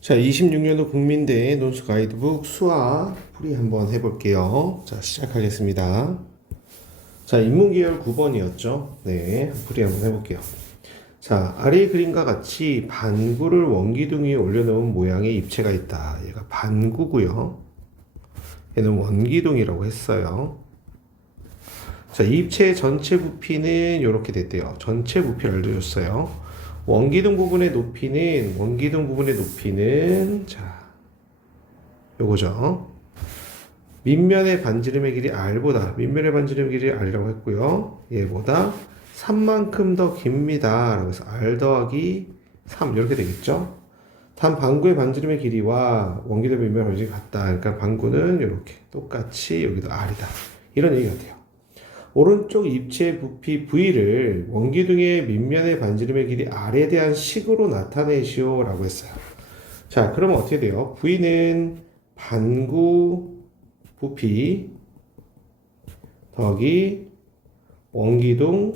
자, 26년도 국민대 논술 가이드북 수학 풀이 한번 해볼게요. 자, 시작하겠습니다. 자, 인문계열 9번이었죠. 네, 풀이 한번 해볼게요. 자, 아래 그림과 같이 반구를 원기둥 위에 올려놓은 모양의 입체가 있다. 얘가 반구고요. 얘는 원기둥이라고 했어요. 자, 이 입체의 전체 부피는 이렇게 됐대요. 전체 부피를 알려줬어요. 원기둥 부분의 높이는 자, 요거죠. 밑면의 반지름의 길이 r보다 밑면의 반지름의 길이 r이라고 했고요. 얘보다 3만큼 더 깁니다. 라고 해서 r 더하기 3 이렇게 되겠죠. 단 반구의 반지름의 길이와 원기둥 밑면의 반지름이 같다. 그러니까 반구는 이렇게 똑같이 여기도 r이다. 이런 얘기가 돼요. 오른쪽 입체 부피 V를 원기둥의 밑면의 반지름의 길이 R에 대한 식으로 나타내시오 라고 했어요. 자, 그러면 어떻게 돼요? V는 반구 부피 더하기 원기둥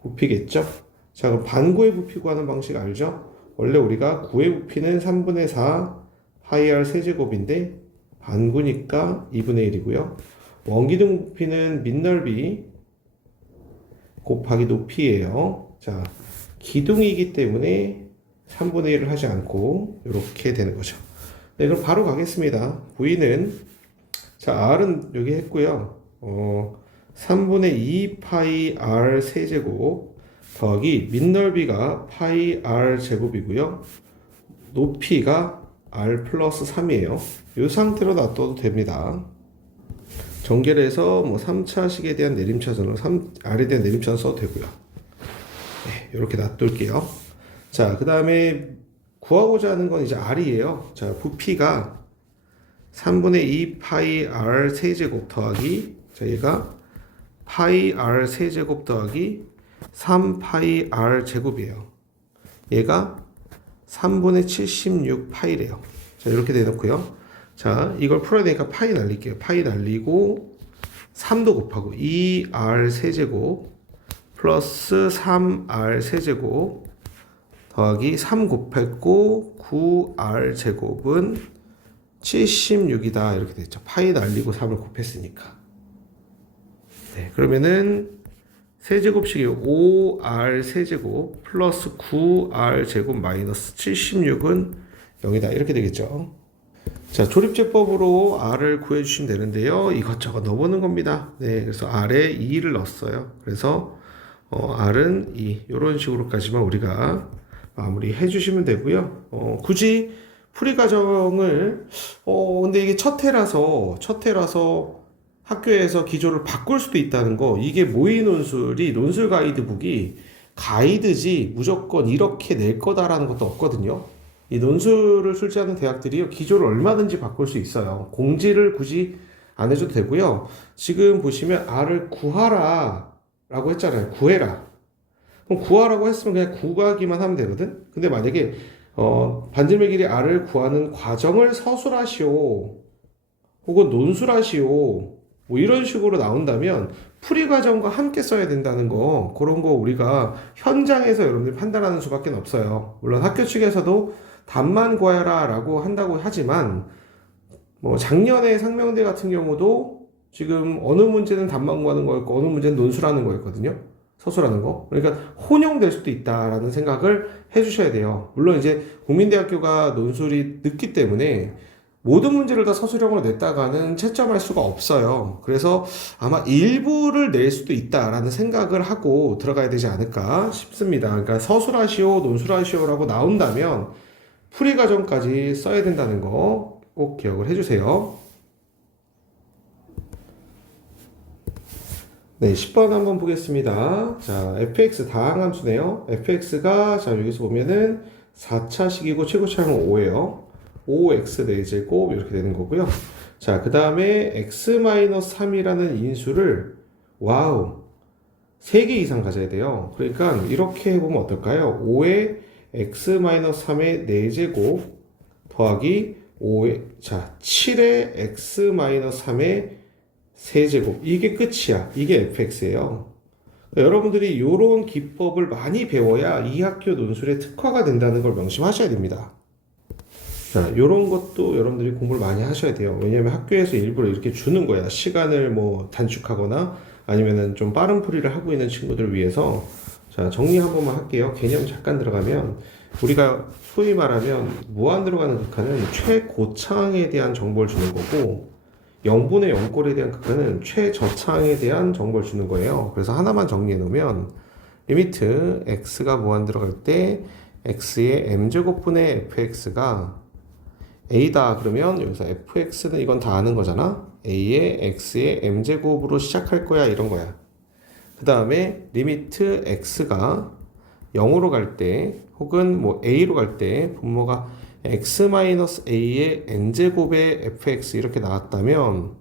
부피겠죠? 자, 그럼 반구의 부피 구하는 방식 알죠? 원래 우리가 구의 부피는 3분의 4 파이 R 세제곱인데 반구니까 2분의 1이고요. 원기둥 부피는 밑넓이 곱하기 높이예요. 자, 기둥이기 때문에 3분의 1을 하지 않고 이렇게 되는 거죠. 네, 그럼 바로 가겠습니다. V는 자, R은 여기 했고요. 3분의 2 파이 R 세제곱 더하기 밑넓이가 파이 R 제곱이고요. 높이가 R 플러스 3이에요. 이 상태로 놔둬도 됩니다. 전개를 해서 뭐 3차식에 대한 내림차순으로 R에 대한 내림차순 써도 되고요. 네, 이렇게 놔둘게요. 자, 그 다음에 구하고자 하는 건 이제 R이에요. 자, 부피가 3분의 2 파이 R 세제곱 더하기, 자, 얘가 파이 R 세제곱 더하기 3 파이 R 제곱이에요. 얘가 3분의 76 파이래요. 자, 이렇게 내놓고요. 자, 이걸 풀어야 되니까 파이 날릴게요. 파이 날리고 3도 곱하고 2R 세제곱 플러스 3R 세제곱 더하기 3 곱했고 9R 제곱은 76이다. 이렇게 됐죠. 파이 날리고 3을 곱했으니까. 네, 그러면은 세제곱식이 5R 세제곱 플러스 9R 제곱 마이너스 76은 0이다. 이렇게 되겠죠. 자, 조립제법으로 R을 구해주시면 되는데요. 이것저것 넣어보는 겁니다. 네, 그래서 R에 2를 넣었어요. 그래서 R은 2 이런 식으로까지만 우리가 마무리 해주시면 되고요. 굳이 풀이 과정을 근데 이게 첫 해라서 학교에서 기조를 바꿀 수도 있다는 거. 이게 모의 논술이 논술 가이드북이 가이드지 무조건 이렇게 낼 거다라는 것도 없거든요. 이 논술을 출제하는 대학들이요, 기조를 얼마든지 바꿀 수 있어요. 공지를 굳이 안 해줘도 되고요. 지금 보시면 R을 구하라 라고 했잖아요. 구해라. 그럼 구하라고 했으면 그냥 구하기만 하면 되거든. 근데 만약에 반지름의 길이 R을 구하는 과정을 서술하시오 혹은 논술하시오 뭐 이런 식으로 나온다면 풀이 과정과 함께 써야 된다는 거, 그런 거 우리가 현장에서 여러분들이 판단하는 수밖에 없어요. 물론 학교 측에서도 답만 구해라 라고 한다고 하지만 뭐 작년에 상명대 같은 경우도 지금 어느 문제는 답만 구하는 거였고 어느 문제는 논술하는 거였거든요. 서술하는 거. 그러니까 혼용될 수도 있다라는 생각을 해주셔야 돼요. 물론 이제 국민대학교가 논술이 늦기 때문에 모든 문제를 다 서술형으로 냈다가는 채점할 수가 없어요. 그래서 아마 일부를 낼 수도 있다라는 생각을 하고 들어가야 되지 않을까 싶습니다. 그러니까 서술하시오, 논술하시오라고 나온다면 풀이 과정까지 써야 된다는 거 꼭 기억을 해주세요. 네, 10번 한번 보겠습니다. 자, fx 다항함수네요. fx가 자 여기서 보면은 4차식이고 최고차항은 5예요. 5x 4제곱 이렇게 되는 거고요. 자, 그 다음에 x-3이라는 인수를 와우 3개 이상 가져야 돼요. 그러니까 이렇게 해보면 어떨까요? 5에 x-3의 4제곱 더하기 5에 자 7에 x-3의 세제곱, 이게 끝이야. 이게 fx예요. 여러분들이 이런 기법을 많이 배워야 이 학교 논술의 특화가 된다는 걸 명심하셔야 됩니다. 자, 요런 것도 여러분들이 공부를 많이 하셔야 돼요. 왜냐면 학교에서 일부러 이렇게 주는 거야. 시간을 뭐 단축하거나 아니면은 좀 빠른 풀이를 하고 있는 친구들을 위해서. 자, 정리 한 번만 할게요. 개념 잠깐 들어가면 우리가 소위 말하면 무한 들어가는 극한은 최고차항에 대한 정보를 주는 거고 0분의 0꼴에 대한 극한은 최저차항에 대한 정보를 주는 거예요. 그래서 하나만 정리해 놓으면 리미트 x가 무한 들어갈 때 x의 m제곱분의 fx가 a다 그러면 여기서 fx는 이건 다 아는 거잖아. a의 x의 m제곱으로 시작할 거야 이런 거야. 그 다음에 리미트 x가 0으로 갈 때 혹은 뭐 a로 갈 때 분모가 x-a의 n제곱의 fx 이렇게 나왔다면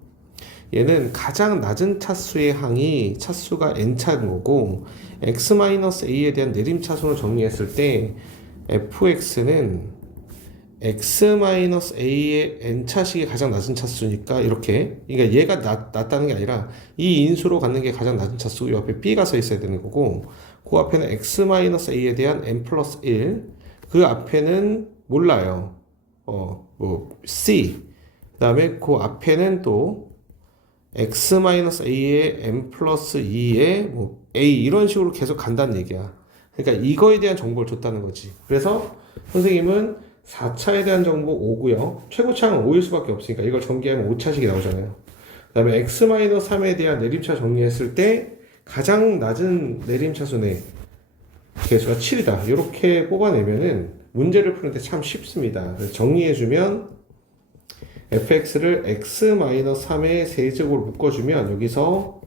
얘는 가장 낮은 차수의 항이 차수가 n차인 거고 x-a에 대한 내림차순으로 정리했을 때 fx는 x-a의 n차식이 가장 낮은 차수니까 이렇게 그러니까 얘가 낮다는 게 아니라 이 인수로 갖는 게 가장 낮은 차수고 옆에 b가 써 있어야 되는 거고 그 앞에는 x-a에 대한 n 플러스 1 그 앞에는 몰라요. 뭐 c 그 다음에 그 앞에는 또 x-a의 n 플러스 2의 뭐 a 이런 식으로 계속 간다는 얘기야. 그러니까 이거에 대한 정보를 줬다는 거지. 그래서 선생님은 4차에 대한 정보 5고요. 최고차는 5일 수밖에 없으니까 이걸 전개하면 5차식이 나오잖아요. 그 다음에 x-3에 대한 내림차 정리했을 때 가장 낮은 내림차순의 개수가 7이다. 이렇게 뽑아내면은 문제를 푸는데 참 쉽습니다. 그래서 정리해주면 fx를 x-3의 세제곱으로 묶어주면 여기서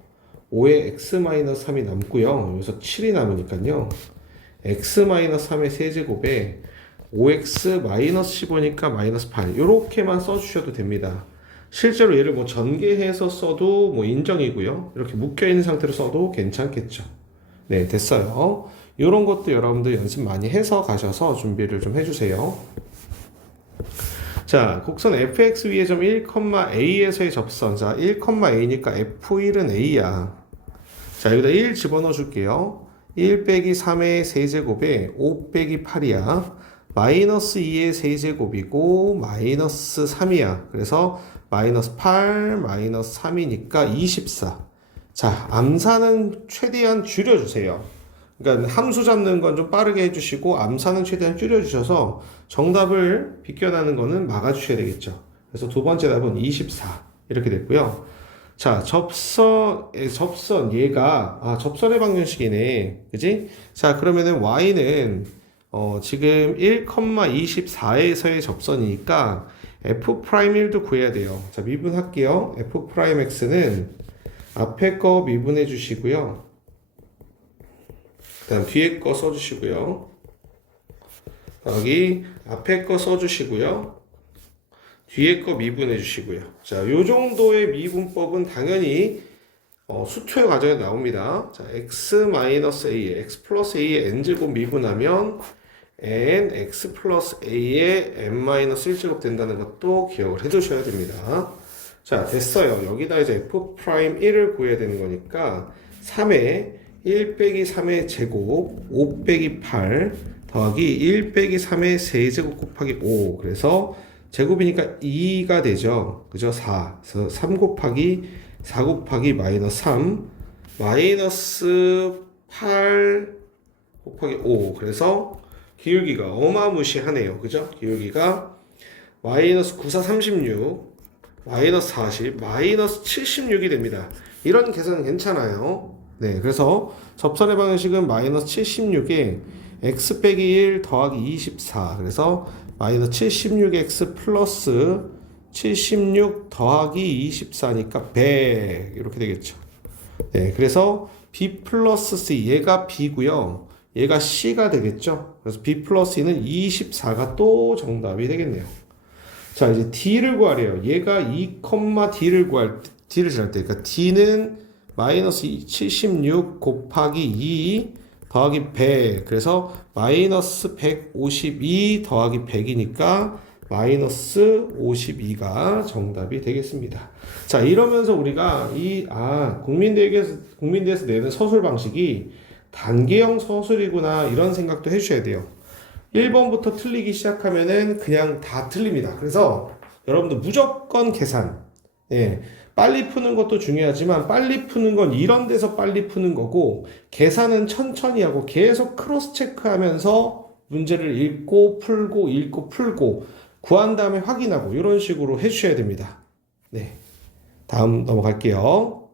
5의 x-3이 남고요. 여기서 7이 남으니까요. x-3의 세제곱에 5x-15니까 마이너스 8 이렇게만 써주셔도 됩니다. 실제로 얘를 뭐 전개해서 써도 뭐 인정이고요. 이렇게 묶여있는 상태로 써도 괜찮겠죠. 네, 됐어요. 이런 것도 여러분들 연습 많이 해서 가셔서 준비를 좀 해주세요. 자, 곡선 fx 위의 점 1,a에서의 접선. 자, 1,a니까 f1은 a야. 자, 여기다 1 집어넣어 줄게요. 1 빼기 3의 세제곱에 5 빼기 8이야. 마이너스 2의 세제곱이고 마이너스 3이야. 그래서 마이너스 8 마이너스 3이니까 24. 자, 암산은 최대한 줄여주세요. 그러니까 함수 잡는 건 좀 빠르게 해주시고 암산은 최대한 줄여주셔서 정답을 비껴나는 거는 막아주셔야 되겠죠. 그래서 두 번째 답은 24 이렇게 됐고요. 자, 접선 얘가 접선의 방정식이네, 그지? 자, 그러면은 y는 지금 1,24에서의 접선이니까 f'1도 구해야 돼요. 자, 미분할게요. f'x는 앞에 거 미분해 주시고요. 그 다음 뒤에 거 써주시고요. 여기 앞에 거 써주시고요. 뒤에 거 미분해 주시고요. 자, 요 정도의 미분법은 당연히 수투의 과정에 나옵니다. 자, x-a, x 플러스 a의 n제곱 미분하면 n x 플러스 a의 n-1제곱 된다는 것도 기억을 해 두셔야 됩니다. 자, 됐어요. 여기다 이제 f'1을 구해야 되는 거니까 3의 1 빼기 3의 제곱 5 빼기 8 더하기 1 빼기 3의 세제곱 곱하기 5 그래서 제곱이니까 2가 되죠. 그죠? 4. 그래서 3 곱하기 4 곱하기 마이너스 3 마이너스 8 곱하기 5 그래서 기울기가 어마무시하네요. 그죠? 기울기가 마이너스 94 36 마이너스 40 마이너스 76이 됩니다. 이런 계산은 괜찮아요. 네, 그래서 접선의 방정식은 마이너스 76에 x 빼기 1 더하기 24 그래서 마이너스 76x 플러스 76 더하기 24니까 100 이렇게 되겠죠. 네, 그래서 b 플러스 c 얘가 b고요. 얘가 c가 되겠죠. 그래서 b 플러스 c는 24가 또 정답이 되겠네요. 자, 이제 d를 구하래요. 얘가 2,d를 d를 지날 때 그러니까 d는 마이너스 76 곱하기 2 더하기 100 그래서 마이너스 152 더하기 100이니까 마이너스 52가 정답이 되겠습니다. 자, 이러면서 우리가 국민대에서 내는 서술 방식이 단계형 서술이구나 이런 생각도 해주셔야 돼요. 1번부터 틀리기 시작하면은 그냥 다 틀립니다. 그래서 여러분들 무조건 계산. 예. 빨리 푸는 것도 중요하지만 빨리 푸는 건 이런 데서 빨리 푸는 거고 계산은 천천히 하고 계속 크로스 체크하면서 문제를 읽고 풀고 구한 다음에 확인하고 이런 식으로 해주셔야 됩니다. 네. 다음 넘어갈게요.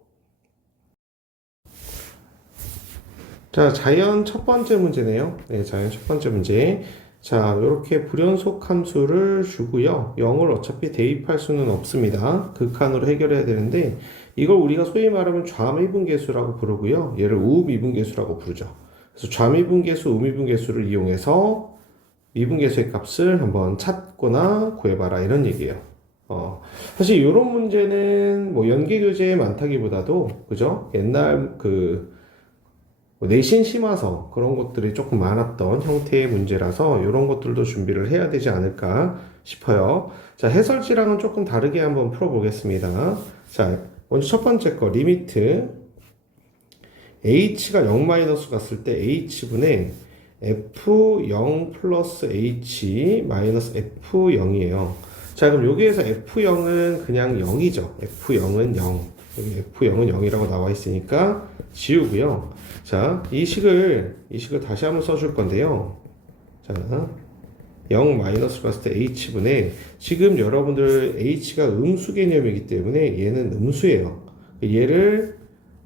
자, 자연 첫 번째 문제네요. 네, 자연 첫 번째 문제. 자, 이렇게 불연속 함수를 주고요. 0을 어차피 대입할 수는 없습니다. 극한으로 해결해야 되는데 이걸 우리가 소위 말하면 좌미분계수라고 부르고요. 얘를 우미분계수라고 부르죠. 그래서 좌미분계수, 우미분계수를 이용해서 미분계수의 값을 한번 찾거나 구해봐라 이런 얘기예요. 사실 이런 문제는 뭐 연계교재에 많다기보다도 그죠? 옛날 뭐 내신 심화서 그런 것들이 조금 많았던 형태의 문제라서 이런 것들도 준비를 해야 되지 않을까 싶어요. 자, 해설지랑은 조금 다르게 한번 풀어보겠습니다. 자, 먼저 첫 번째 거 리미트 h가 0 마이너스 갔을 때 h분의 f0 플러스 h 마이너스 f0이에요. 자, 그럼 여기에서 f0은 그냥 0이죠. f0은 0. 여기 f0은 0이라고 나와 있으니까 지우고요. 자, 이 식을 다시 한번 써줄 건데요. 자, 0 마이너스 갔을 때 h분의 지금 여러분들 h가 음수 개념이기 때문에 얘는 음수예요. 얘를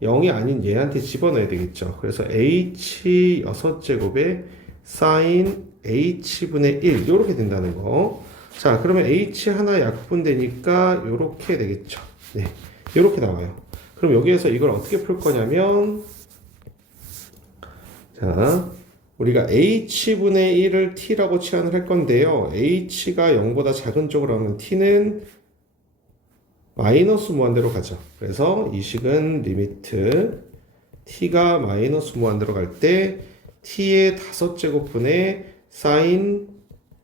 0이 아닌 얘한테 집어넣어야 되겠죠. 그래서 h 6제곱에 sin h분의 1 이렇게 된다는 거. 자, 그러면 h 하나 약분되니까 이렇게 되겠죠. 네, 이렇게 나와요. 그럼 여기에서 이걸 어떻게 풀 거냐면 자, 우리가 h분의 1을 t라고 치환을 할 건데요. h가 0보다 작은 쪽으로 하면 t는 마이너스 무한대로 가죠. 그래서 이 식은 리미트 t가 마이너스 무한대로 갈 때 t의 5제곱분의 sin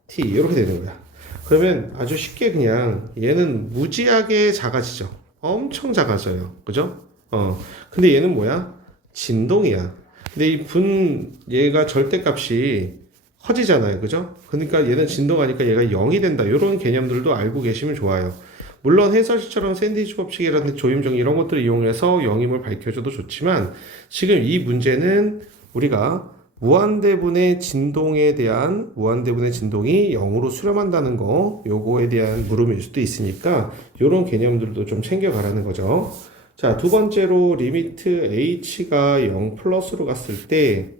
t 이렇게 되는 거야. 그러면 아주 쉽게 그냥 얘는 무지하게 작아지죠. 엄청 작아져요. 그죠? 근데 얘는 뭐야? 진동이야. 근데 얘가 절대값이 커지잖아요. 그죠? 그러니까 얘는 진동하니까 얘가 0이 된다. 이런 개념들도 알고 계시면 좋아요. 물론 해설시처럼 샌드위치 법칙이라든지 조임정 이런 것들을 이용해서 영임을 밝혀줘도 좋지만 지금 이 문제는 우리가 무한대분의 진동이 0으로 수렴한다는 거 요거에 대한 물음일 수도 있으니까 이런 개념들도 좀 챙겨가라는 거죠. 자, 두 번째로 리미트 h가 0 플러스로 갔을 때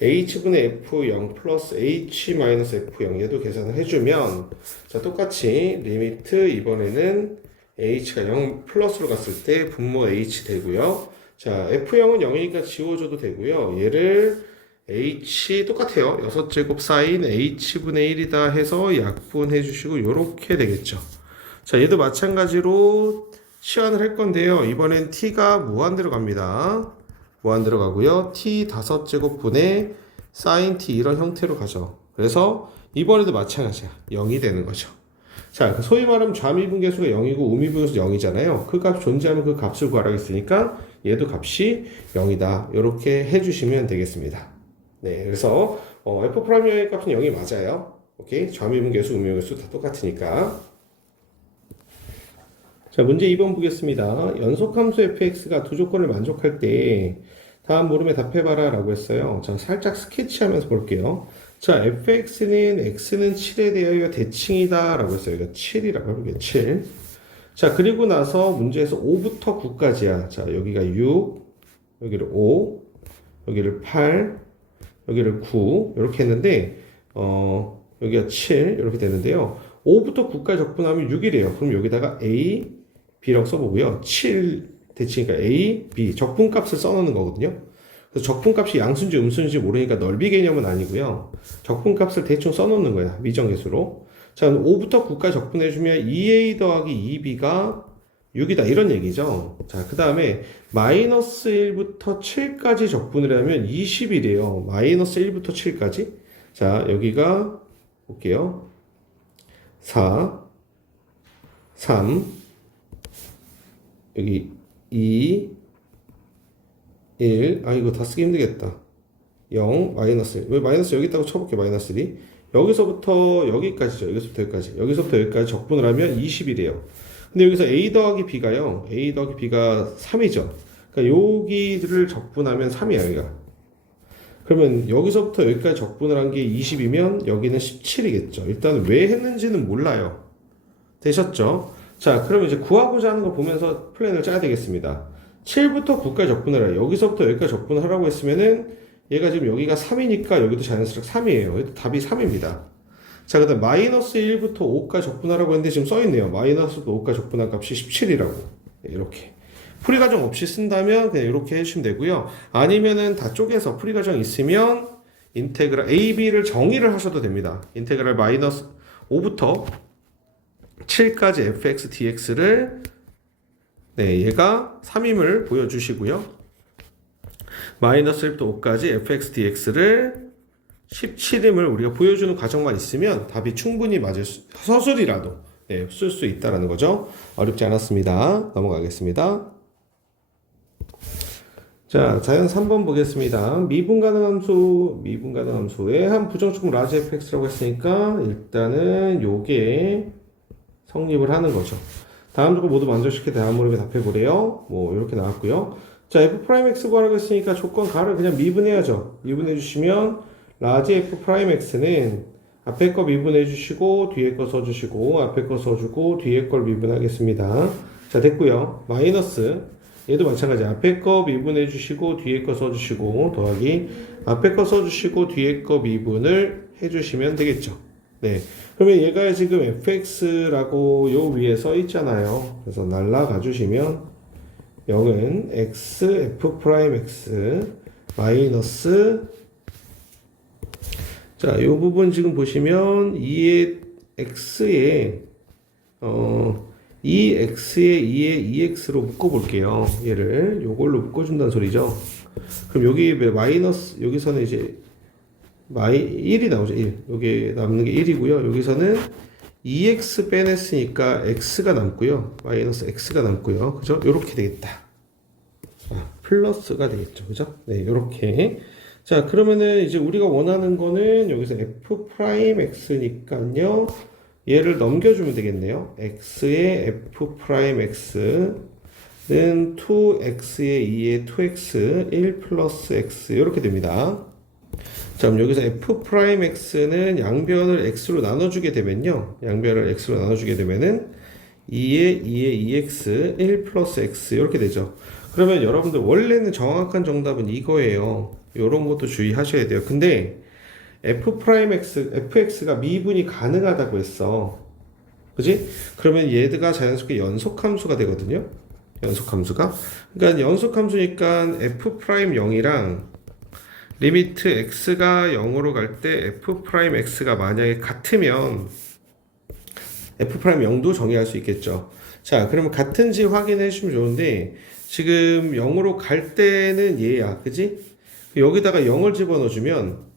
h분의 f0 플러스 h 마이너스 f0 얘도 계산을 해주면 자, 똑같이 리미트 이번에는 h가 0 플러스로 갔을 때 분모 h 되고요. 자, f0은 0이니까 지워줘도 되고요. 얘를 h 똑같아요. 6제곱 사인 h분의 1이다 해서 약분해 주시고 요렇게 되겠죠. 자, 얘도 마찬가지로 치환을 할 건데요. 이번엔 t가 무한대로 갑니다. 무한대로 가고요. t 5제곱분의 sin t 이런 형태로 가죠. 그래서 이번에도 마찬가지야. 0이 되는 거죠. 자, 소위 말하면 좌미분계수가 0이고 우미분계수 0이잖아요. 그 값 존재하면 그 값을 구하라고 했으니까 얘도 값이 0이다. 이렇게 해주시면 되겠습니다. 네, 그래서 f''의 값은 0이 맞아요. 오케이, 좌미분계수, 우미분계수 다 똑같으니까. 자, 문제 2번 보겠습니다. 연속함수 fx가 두 조건을 만족할 때 다음 물음에 답해봐라 라고 했어요. 자, 살짝 스케치하면서 볼게요. 자, fx는 x는 7에 대하여 대칭이다 라고 했어요. 이거 7이라고 해볼게요. 7. 자, 그리고 나서 문제에서 5부터 9까지야. 자, 여기가 6, 여기를 5, 여기를 8, 여기를 9 이렇게 했는데 여기가 7 이렇게 되는데요. 5부터 9까지 적분하면 6이래요. 그럼 여기다가 a, b라고 써보고요. 7 대칭이니까 a, b 적분값을 써놓는 거거든요. 그래서 적분값이 양수인지 음수인지 모르니까 넓이 개념은 아니고요. 적분값을 대충 써놓는 거야. 미정계수로. 자, 5부터 9까지 적분해주면 2a 더하기 2b가 6이다 이런 얘기죠. 자, 그 다음에 마이너스 1부터 7까지 적분을 하면 20이래요. 마이너스 1부터 7까지. 자, 여기가 볼게요. 4, 3, 여기 2, 1. 아, 이거 다 쓰기 힘들겠다. 0, 마이너스 1. 왜 마이너스 여기 있다고 쳐볼게, 마이너스 1이. 여기서부터 여기까지죠. 여기서부터 여기까지. 여기서부터 여기까지 적분을 하면 20이래요. 근데 여기서 a 더하기 b가요. a 더하기 b가 3이죠. 그러니까 여기를 적분하면 3이야, 여기가. 그러면 여기서부터 여기까지 적분을 한 게 20이면 여기는 17이겠죠. 일단 왜 했는지는 몰라요. 되셨죠? 자, 그러면 이제 구하고자 하는 걸 보면서 플랜을 짜야 되겠습니다. 7부터 9까지 적분을 해요. 여기서부터 여기까지 적분을 하라고 했으면은 얘가 지금 여기가 3이니까 여기도 자연스럽게 3이에요. 답이 3입니다. 자, 그 다음 마이너스 1부터 5까지 적분하라고 했는데 지금 써있네요. 마이너스 5까지 적분한 값이 17이라고. 이렇게. 풀이 과정 없이 쓴다면 그냥 이렇게 해주시면 되고요. 아니면은 다 쪼개서 풀이 과정 있으면 인테그랄 AB를 정의를 하셔도 됩니다. 인테그랄 마이너스 5부터 7까지 fx dx를 네, 얘가 3임을 보여주시고요. 마이너스 1부터 5까지 fx dx를 17임을 우리가 보여주는 과정만 있으면 답이 충분히 맞을 서술이라도 네, 쓸 수 있다는 거죠. 어렵지 않았습니다. 넘어가겠습니다. 자, 자연 3번 보겠습니다. 미분 가능 함수의 한 부정축분 라지 fx라고 했으니까 일단은 요게 성립을 하는 거죠. 다음 조건 모두 만족시켜 대한 물음에 답해 보래요. 뭐 이렇게 나왔고요. 자, f 프라임 x 구하라고 했으니까 조건 가를 그냥 미분해야죠. 미분해 주시면 라지 f 프라임 x는 앞에 거 미분해 주시고 뒤에 거 써주시고 앞에 거 써주고 뒤에 걸 미분하겠습니다. 자, 됐고요. 마이너스 얘도 마찬가지. 앞에 거 미분해 주시고 뒤에 거 써주시고 더하기 앞에 거 써주시고 뒤에 거 미분을 해주시면 되겠죠. 네. 그러면 얘가 지금 fx라고 요 위에 써 있잖아요. 그래서 날라가 주시면 0은 x f 프라임 x 마이너스 자, 이 부분 지금 보시면 2의 x에 2x에 2에 2x로 묶어볼게요. 얘를 요걸로 묶어준다는 소리죠. 그럼 여기 마이너스 여기서는 이제 1이 나오죠. 1. 여기 남는 게 1이고요. 여기서는 2x 빼냈으니까 x가 남고요. 마이너스 x가 남고요. 그죠? 요렇게 되겠다. 플러스가 되겠죠. 그죠? 네, 요렇게. 자, 그러면은 이제 우리가 원하는 거는 여기서 f 프라임 x니까요. 얘를 넘겨주면 되겠네요. x의 f 프라임 x는 2x의 2의 2x 1 플러스 x 이렇게 됩니다. 자, 그럼 여기서 f 프라임 x는 양변을 x로 나눠주게 되면요. 양변을 x로 나눠주게 되면은 2의 2의 2x 1 플러스 x 이렇게 되죠. 그러면 여러분들 원래는 정확한 정답은 이거예요. 이런 것도 주의하셔야 돼요. 근데 f 프라임 x, fx가 미분이 가능하다고 했어. 그지? 그러면 얘가 자연스럽게 연속함수가 되거든요. 연속함수가. 그러니까 연속함수니까 f 프라임 0이랑 리미트 x가 0으로 갈 때 f 프라임 x가 만약에 같으면 f 프라임 0도 정의할 수 있겠죠. 자, 그러면 같은지 확인해 주시면 좋은데 지금 0으로 갈 때는 얘야. 그지? 여기다가 0을 집어넣어주면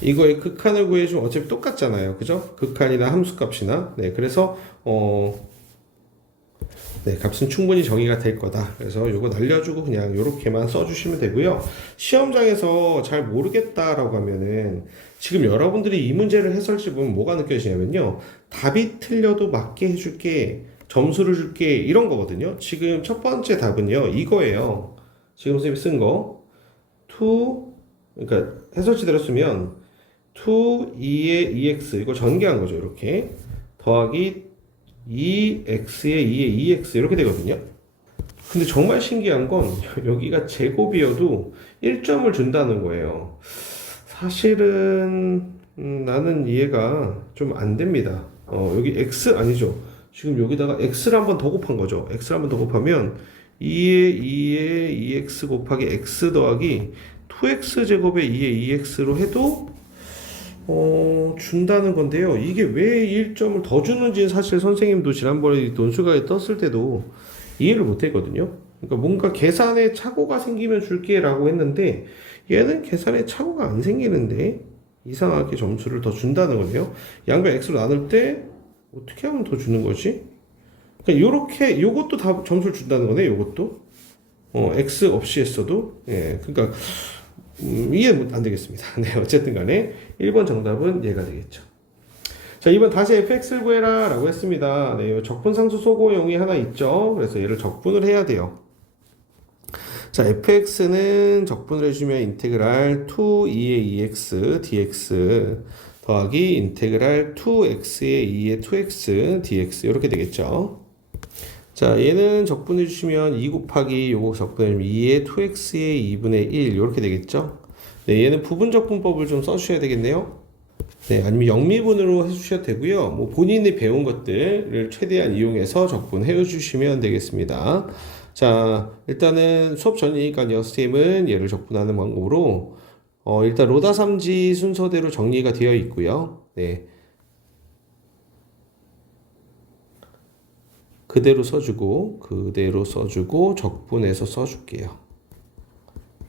이거의 극한을 구해주면 어차피 똑같잖아요. 그죠? 극한이나 함수값이나. 네, 그래서 네, 값은 충분히 정의가 될 거다. 그래서 요거 날려주고 그냥 요렇게만 써주시면 되고요. 시험장에서 잘 모르겠다라고 하면은 지금 여러분들이 이 문제를 해설지 보면 뭐가 느껴지냐면요. 답이 틀려도 맞게 해줄게, 점수를 줄게 이런 거거든요. 지금 첫 번째 답은요. 이거예요. 지금 선생님이 쓴 거 2, 그러니까 해설지대로 쓰면 2, 2의 2x 이거 전개한 거죠. 이렇게 더하기 2x에 2에 2x 이렇게 되거든요. 근데 정말 신기한 건 여기가 제곱이어도 1점을 준다는 거예요. 사실은 나는 이해가 좀 안 됩니다. 여기 x 아니죠. 지금 여기다가 x를 한 번 더 곱한 거죠. x를 한 번 더 곱하면 2에 2에 2x 곱하기 x 더하기 2x 제곱에 2에 2x로 해도 준다는 건데요. 이게 왜 1점을 더 주는지는 사실 선생님도 지난번에 논술가에 떴을 때도 이해를 못 했거든요. 그러니까 뭔가 계산에 착오가 생기면 줄게 라고 했는데 얘는 계산에 착오가 안 생기는데 이상하게 점수를 더 준다는 거네요. 양변 x로 나눌 때 어떻게 하면 더 주는 거지? 그러니까 요렇게 요것도 다 점수를 준다는 거네. 요것도 x 없이 했어도, 예, 그러니까, 이해 안 되겠습니다. 네, 어쨌든 간에 1번 정답은 얘가 되겠죠. 자, 2번 다시 fx를 구해라 라고 했습니다. 네, 적분상수 소고용이 하나 있죠. 그래서 얘를 적분을 해야 돼요. 자, fx는 적분을 해주면 인테그랄 2의 2x dx 더하기 인테그랄 2x의 2의 2x dx 이렇게 되겠죠. 자, 얘는 적분해 주시면 2 곱하기 요거 적분해주면 2의 2x의 2분의 1 이렇게 되겠죠. 네, 얘는 부분적분법을 좀 써주셔야 되겠네요. 네, 아니면 영미분으로 해주셔도 되고요. 뭐 본인이 배운 것들을 최대한 이용해서 적분해 주시면 되겠습니다. 자, 일단은 수업 전이니까요. 선생님은 얘를 적분하는 방법으로 일단 로다삼지 순서대로 정리가 되어 있고요. 네. 그대로 써주고 적분해서 써줄게요.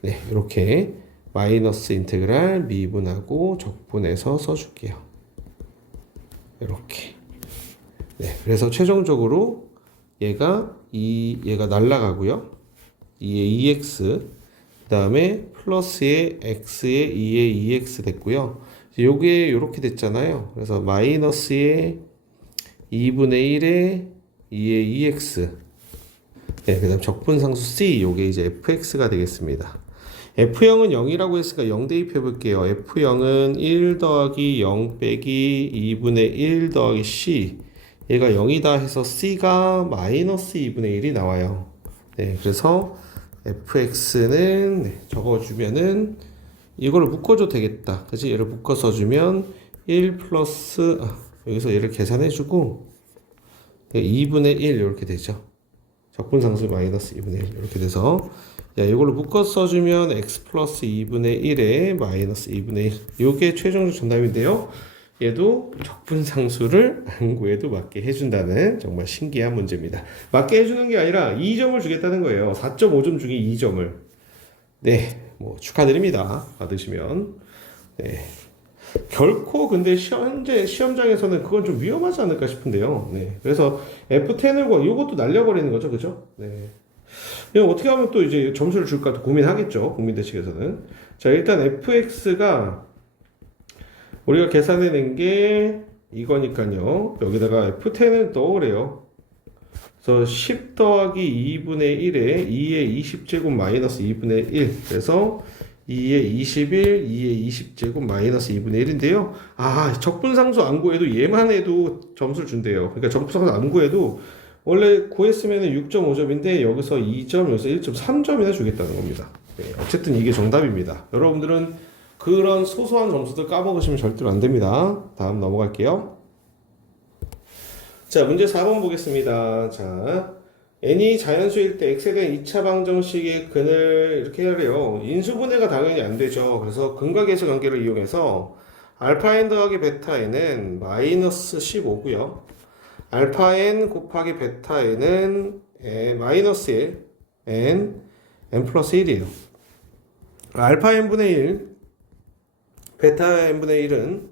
네, 이렇게 마이너스 인테그랄 미분하고 적분해서 써줄게요. 이렇게. 네, 그래서 최종적으로 얘가 날라가고요. 2의 2x 그 다음에 플러스의 x의 2의 2x 됐고요. 요게 요렇게 됐잖아요. 그래서 마이너스의 2분의 1의 2의 2x 네, 그 다음 적분상수 c 요게 이제 fx가 되겠습니다. F0은 0이라고 했으니까 0 대입해 볼게요. F0은 1 더하기 0 빼기 2분의 1 더하기 C. 얘가 0이다 해서 C가 마이너스 2분의 1이 나와요. 네, 그래서 fx는 적어주면은 이걸 묶어줘도 되겠다. 그치? 얘를 묶어 써주면 1 플러스, 여기서 얘를 계산해주고 2분의 1 이렇게 되죠. 적분상수 마이너스 2분의 1 이렇게 돼서 야, 이걸로 묶어 써주면 x 플러스 2분의 1에 마이너스 2분의 1 요게 최종적 정답인데요. 얘도 적분상수를 안 구해도 맞게 해준다는 정말 신기한 문제입니다. 맞게 해주는 게 아니라 2점을 주겠다는 거예요. 4.5점 중에 2점을. 네, 뭐 축하드립니다. 받으시면. 네. 결코 근데 현재 시험장에서는 그건 좀 위험하지 않을까 싶은데요. 네. 그래서 F10을 이것도 날려버리는 거죠. 그죠? 네. 이거 어떻게 하면 또 이제 점수를 줄까 고민하겠죠. 국민대 측에서는. 자, 일단 fx가 우리가 계산해낸 게 이거니까요. 여기다가 f10을 넣으래요. 그래서 10 더하기 2분의 1에 2의 20제곱 마이너스 2분의 1. 그래서 2의 21, 2의 20제곱 마이너스 2분의 1인데요. 적분상수 안 구해도 얘만 해도 점수를 준대요. 그러니까 적분상수 안 구해도 원래 구했으면 6.5점인데 여기서 2점, 여기서 1.3점이나 주겠다는 겁니다. 네, 어쨌든 이게 정답입니다. 여러분들은 그런 소소한 점수들 까먹으시면 절대로 안 됩니다. 다음 넘어갈게요. 자, 문제 4번 보겠습니다. 자, n이 자연수일 때 x에 대한 2차 방정식의 근을 이렇게 하래요. 인수분해가 당연히 안 되죠. 그래서 근각계수 관계를 이용해서 알파 n 더하기 베타 n은 마이너스 15고요. 알파 n 곱하기 베타 n은 마이너스 1, n 플러스 1이에요. 알파 n분의 1, 베타 n분의 1은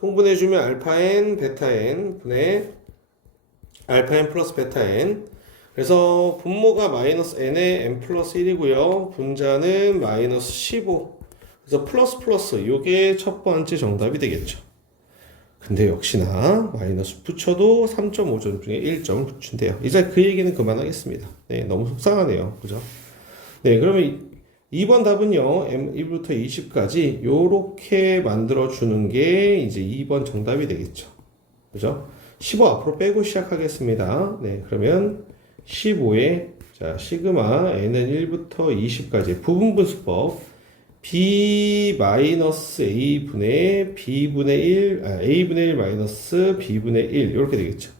통분해주면 알파 n, 베타 n 분의 알파 n 플러스 베타 n. 그래서 분모가 마이너스 n에 n 플러스 1이고요. 분자는 마이너스 15. 그래서 플러스 요게 첫 번째 정답이 되겠죠. 근데 역시나 마이너스 붙여도 3.5점 중에 1점을 붙인대요. 이제 그 얘기는 그만하겠습니다. 네, 너무 속상하네요. 그죠? 네, 그러면 2번 답은요. M1부터 20까지 요렇게 만들어주는 게 이제 2번 정답이 되겠죠. 그죠? 15 앞으로 빼고 시작하겠습니다. 네, 그러면 15에 자, 시그마 n은 1부터 20까지 부분분수법 b 마이너스 a분의 b분의 1, a분의 1 마이너스 b분의 1 이렇게 되겠죠.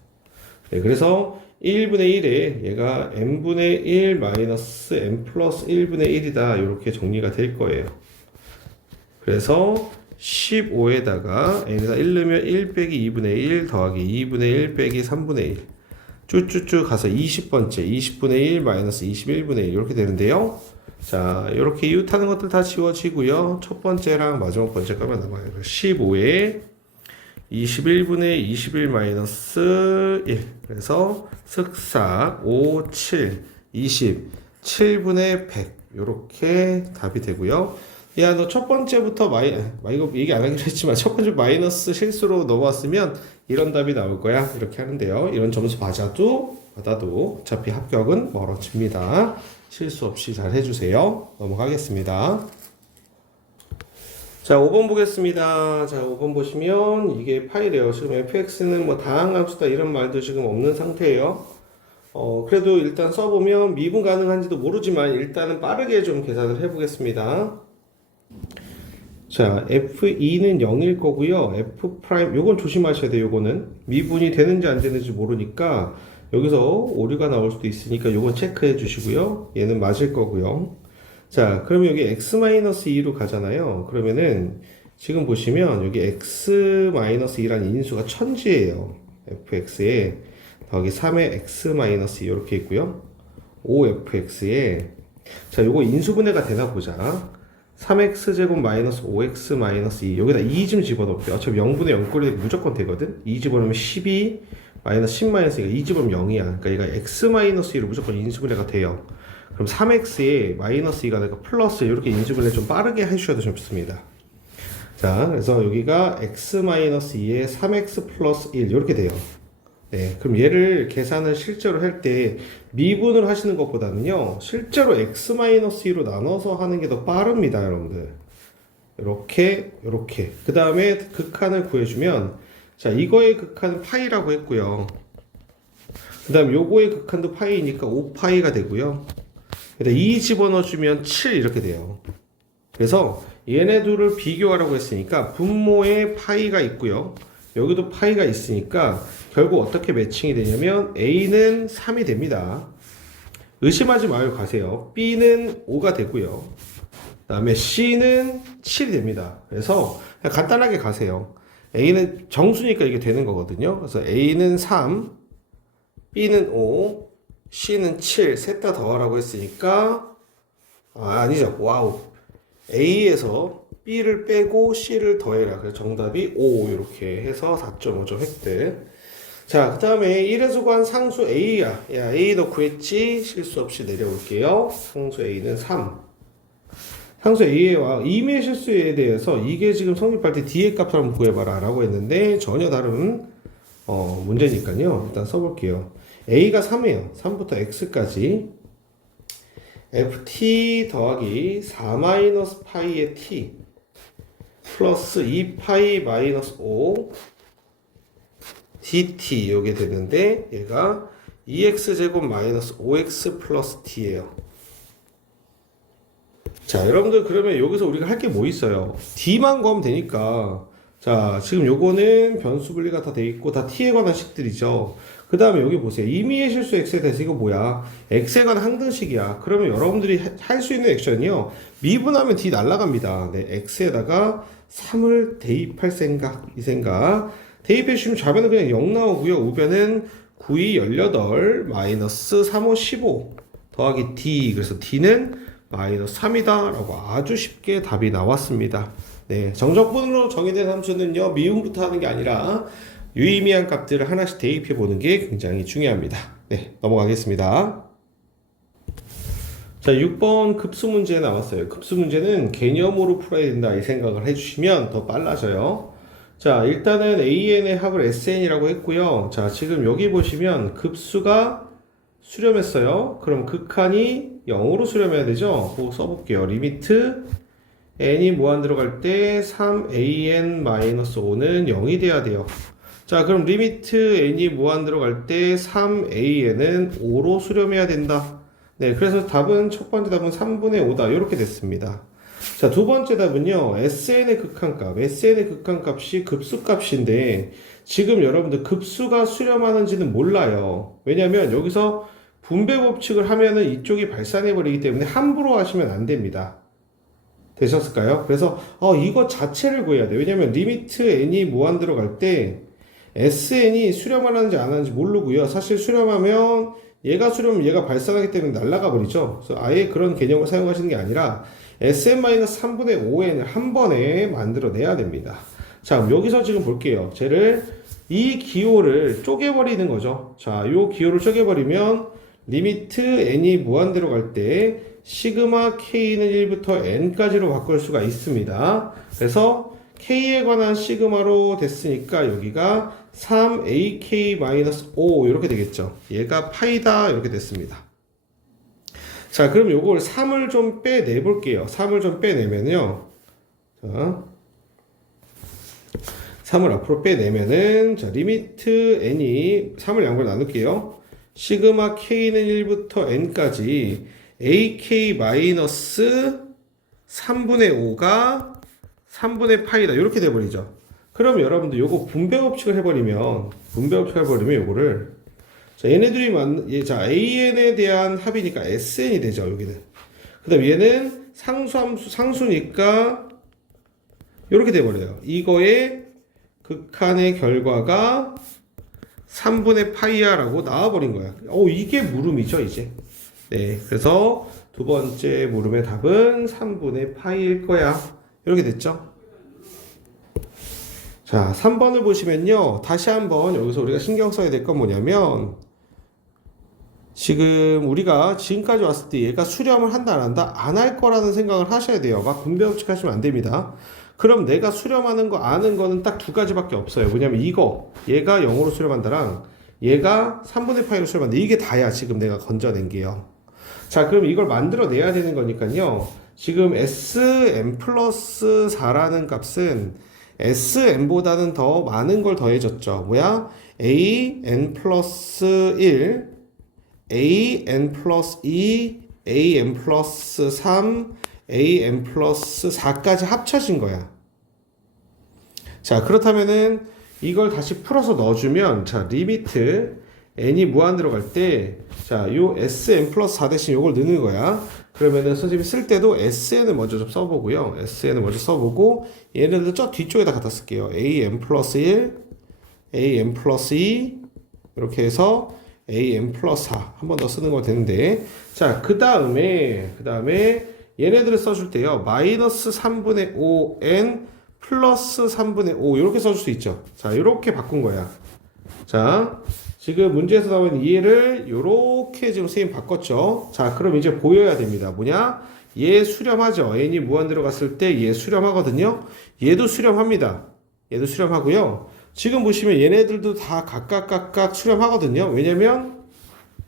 네, 그래서 1분의 1에 얘가 n분의 1 마이너스 n 플러스 1분의 1이다 이렇게 정리가 될 거예요. 그래서 15에다가 n에다 1 넣으면 1 빼기 2분의 1 더하기 2분의 1 빼기 3분의 1 쭉쭉쭉 가서 20번째 20분의 1 마이너스 21분의 1 이렇게 되는데요. 자, 이렇게 이웃하는 것들 다 지워지고요. 첫 번째랑 마지막 번째 거만 남아요. 15에 21분의 21 마이너스 1. 그래서 슥싹 5, 7, 20. 7분의 100 요렇게 답이 되고요. 야, 너 첫 번째부터 이거 얘기 안 하기로 했지만 첫 번째 마이너스 실수로 넘어왔으면 이런 답이 나올 거야. 이렇게 하는데요. 이런 점수 받아도 어차피 합격은 멀어집니다. 실수 없이 잘 해주세요. 넘어가겠습니다. 자, 5번 보겠습니다. 자, 5번 보시면 이게 파이래요. 지금 fx는 뭐 다항함수다 이런 말도 지금 없는 상태예요. 그래도 일단 써보면 미분 가능한지도 모르지만 일단은 빠르게 좀 계산을 해보겠습니다. 자, f2는 0일 거고요. f 프라임 요건 조심하셔야 돼요. 요거는 미분이 되는지 안 되는지 모르니까 여기서 오류가 나올 수도 있으니까 요건 체크해 주시고요. 얘는 맞을 거고요. 자, 그러면 여기 x-2로 가잖아요. 그러면은 지금 보시면 여기 x-2라는 인수가 천지예요. fx에 더하기 3의 x-2 이렇게 있고요. 5fx에 자, 요거 인수분해가 되나 보자. 3x제곱 마이너스 5x 마이너스 2 여기다 2 좀 집어넣을게요. 어차피 0분의 0꼴이 무조건 되거든. 2 집어넣으면 12 마이너스 10 마이너스 2가 2 집어넣으면 0이야. 그러니까 얘가 x 마이너스 2로 무조건 인수분해가 돼요. 그럼 3x에 마이너스 2가 되고 플러스 이렇게 인수분해 좀 빠르게 해주셔도 좋습니다. 자, 그래서 여기가 x 마이너스 2에 3x 플러스 1 이렇게 돼요. 네, 그럼 얘를 계산을 실제로 할 때 미분을 하시는 것보다는요 실제로 x-2로 나눠서 하는 게 더 빠릅니다, 여러분들. 이렇게 그 다음에 극한을 구해주면 자, 이거의 극한은 파이라고 했고요. 그 다음 요거의 극한도 파이니까 5파이가 되고요. 그다음 2 집어넣어주면 7 이렇게 돼요. 그래서 얘네 둘을 비교하라고 했으니까 분모에 파이가 있고요. 여기도 파이가 있으니까 결국 어떻게 매칭이 되냐면 A는 3이 됩니다. 의심하지 말고 가세요. B는 5가 되고요. 그 다음에 C는 7이 됩니다. 그래서 그냥 간단하게 가세요. A는 정수니까 이게 되는 거거든요. 그래서 A는 3, B는 5, C는 7, 셋 다 더하라고 했으니까 아니죠. 와우. A에서 B를 빼고 C를 더해라. 그래서 정답이 5 이렇게 해서 4.5점 획득. 자, 그 다음에 1에서 구한 상수 A야. 야, A도 구했지? 실수 없이 내려올게요. 상수 A는 3. 상수 A와 임의 실수에 대해서 이게 지금 성립할 때 D의 값을 한번 구해봐라 라고 했는데 전혀 다른 문제니까요. 일단 써볼게요. A가 3이에요. 3부터 X까지 ft 더하기 4-파이의 t 플러스 2파이 마이너스 5 dt 요게 되는데 얘가 2x제곱 마이너스 5x 플러스 t예요. 자, 여러분들 그러면 여기서 우리가 할 게 뭐 있어요? d만 구하면 되니까 자, 지금 요거는 변수 분리가 다 돼 있고 다 t에 관한 식들이죠. 그 다음에 여기 보세요. 임의의 실수 x에 대해서 이거 뭐야? x에 관한 항등식이야. 그러면 여러분들이 할 수 있는 액션이요. 미분하면 d 날라갑니다. 네, x에다가 3을 대입할 생각, 이 생각. 대입해 주시면 좌변은 그냥 0 나오고요. 우변은 9, 2, 18, 마이너스 3, 5, 15 더하기 d. 그래서 d는 마이너스 3이다 라고 아주 쉽게 답이 나왔습니다. 네, 정적분으로 정의된 함수는요 미분부터 하는 게 아니라 유의미한 값들을 하나씩 대입해 보는 게 굉장히 중요합니다. 네, 넘어가겠습니다. 자, 6번 급수 문제 나왔어요. 급수 문제는 개념으로 풀어야 된다 이 생각을 해주시면 더 빨라져요. 자, 일단은 AN의 합을 SN이라고 했고요. 자, 지금 여기 보시면 급수가 수렴했어요. 그럼 극한이 0으로 수렴해야 되죠? 그거 써볼게요. 리미트 n이 무한 들어갈 때 3an-5는 0이 돼야 돼요. 자, 그럼 리미트 n이 무한 들어갈 때 3an은 5로 수렴해야 된다. 네, 그래서 답은 첫 번째 답은 3분의 5다. 이렇게 됐습니다. 자, 두 번째 답은요. sn의 극한값이 급수값인데 지금 여러분들 급수가 수렴하는지는 몰라요. 왜냐면 여기서 분배 법칙을 하면은 이쪽이 발산해 버리기 때문에 함부로 하시면 안 됩니다. 되셨을까요? 그래서 이거 자체를 구해야 돼요. 왜냐면 리미트 n이 무한 들어갈 때 sn이 수렴하는지 안 하는지 모르고요. 사실 수렴하면 얘가 수렴하면 얘가 발산하기 때문에 날아가 버리죠. 그래서 아예 그런 개념을 사용하시는 게 아니라 sn-3분의 5n을 한 번에 만들어내야 됩니다. 자, 그럼 여기서 지금 볼게요. 이 기호를 쪼개버리는 거죠. 자, 이 기호를 쪼개버리면 리미트 n이 무한대로 갈 때 시그마 k는 1부터 n까지로 바꿀 수가 있습니다. 그래서 k에 관한 시그마로 됐으니까 여기가 3ak-5 이렇게 되겠죠. 얘가 파이다 이렇게 됐습니다. 자, 그럼 요걸 3을 좀 빼내 볼게요. 3을 좀 빼내면요. 자, 3을 앞으로 빼내면은, 자, 리미트 n이 3을 양보로 나눌게요. 시그마 k는 1부터 n까지 ak-3분의 5가 3분의 파이다. 이렇게 돼버리죠. 그럼 여러분들 요거 분배 법칙을 해버리면, 요거를, 자, 얘네들이 자, an에 대한 합이니까 sn이 되죠, 여기는. 그 다음 얘는 상수니까, 이렇게 돼버려요. 이거의 극한의 결과가 3분의 파이야라고 나와버린 거야. 이게 물음이죠, 이제. 네, 그래서 두 번째 물음의 답은 3분의 파이일 거야. 이렇게 됐죠? 자, 3번을 보시면요. 다시 한번 여기서 우리가 신경 써야 될 건 뭐냐면, 지금 우리가 지금까지 왔을 때 얘가 수렴을 한다, 안 한다? 안 할 거라는 생각을 하셔야 돼요. 막 분배 법칙 하시면 안 됩니다. 그럼 내가 수렴하는 거 아는 거는 딱 두 가지밖에 없어요. 뭐냐면 얘가 0으로 수렴한다랑 얘가 3분의 파이로 수렴한다. 이게 다야, 지금 내가 건져낸 게요. 자, 그럼 이걸 만들어내야 되는 거니까요. 지금 sn 플러스 4라는 값은 sn보다는 더 많은 걸 더해줬죠. 뭐야? an 플러스 1, an 플러스 2, an 플러스 3, an 플러스 4까지 합쳐진 거야. 자, 그렇다면은 이걸 다시 풀어서 넣어주면, 자, 리미트 n이 무한대로 갈 때, 자, 요 sn 플러스 4 대신 요걸 넣는 거야. 그러면은 선생님이 쓸 때도 sn을 먼저 좀 써보고요. sn을 먼저 써보고, 얘네들 저 뒤쪽에다 갖다 쓸게요. an 플러스 1, an 플러스 2, 이렇게 해서 an 플러스 4 한 번 더 쓰는 거 되는데, 자, 그 다음에 얘네들을 써줄 때요. 마이너스 3분의 5n 플러스 3분의 5 이렇게 써줄 수 있죠. 자, 이렇게 바꾼 거야. 자, 지금 문제에서 나온 얘를 이렇게 지금 선생님 바꿨죠. 자, 그럼 이제 보여야 됩니다. 뭐냐? 얘 수렴하죠. n이 무한대로 갔을 때 얘 수렴하거든요. 얘도 수렴합니다. 얘도 수렴하고요. 지금 보시면 얘네들도 다 각각 수렴하거든요. 왜냐면